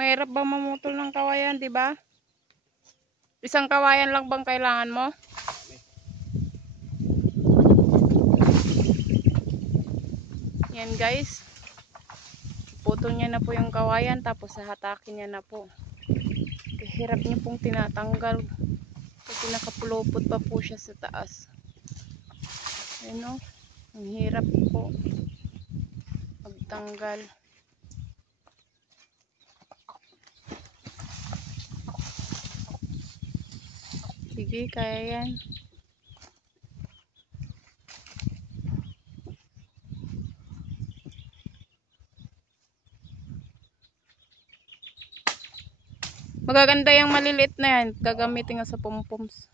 Mahirap bang mamutol ng kawayan, di ba? Isang kawayan lang bang kailangan mo? Yan guys. Putol niya na po yung kawayan tapos hahatakin niya na po. Kahirap niya pong tinatanggal. Kasi nakapulupot pa po siya sa taas. Ayun o. Ang hirap po magtanggal. Sige, kaya yan. Magaganda yung maliliit na yan. Gagamitin nga sa pom-poms.